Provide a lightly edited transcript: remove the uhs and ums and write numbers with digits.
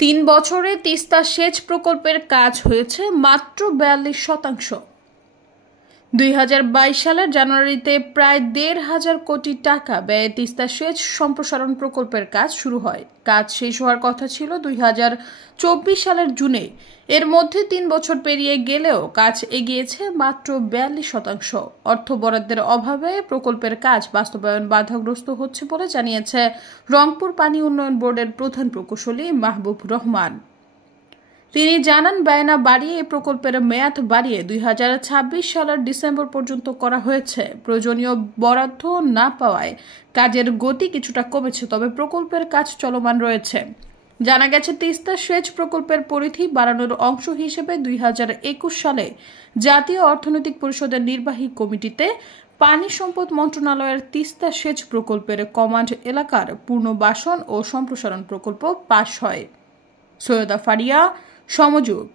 3 বছরে তিস্তা সেচ প্রকল্পের কাজ হয়েছে মাত্র 42%। 2022 সালের জানুয়ারিতে প্রায় 1,500 কোটি টাকা ব্যয়ে তিস্তা সেচ সম্প্রসারণ প্রকল্পের কাজ শুরু হয়। কাজ শেষ হওয়ার কথা ছিল 2024 সালের জুনে। এর মধ্যে 3 বছর পেরিয়ে গেলেও কাজ এগিয়েছে মাত্র 42%। অর্থ বরাদ্দের অভাবে প্রকল্পের কাজ বাস্তবায়ন বাধাগ্রস্ত হচ্ছে বলে জানিয়েছে রংপুর পানি উন্নয়ন বোর্ডের প্রধান প্রকৌশলী মাহবুব রহমান। তিনি জানান, ব্যয় না বাড়িয়ে এই প্রকল্পের মেয়াদ বাড়িয়ে 2026 সালের ডিসেম্বর পর্যন্ত করা হয়েছে। প্রয়োজনীয় বরাদ্দ না পাওয়ায় কাজের গতি কিছুটা কমেছে, তবে প্রকল্পের কাজ চলমান রয়েছে। জানা গেছে, তিস্তা সেচ প্রকল্পের পরিধি বাড়ানোর অংশ হিসেবে 2021 সালে জাতীয় অর্থনৈতিক পরিষদের নির্বাহী কমিটিতে পানি সম্পদ মন্ত্রণালয়ের তিস্তা সেচ প্রকল্পের কমান্ড এলাকার পুনর্বাসন ও সম্প্রসারণ প্রকল্প পাস হয়। সৈয়দা ফারিয়া, সমযোগ।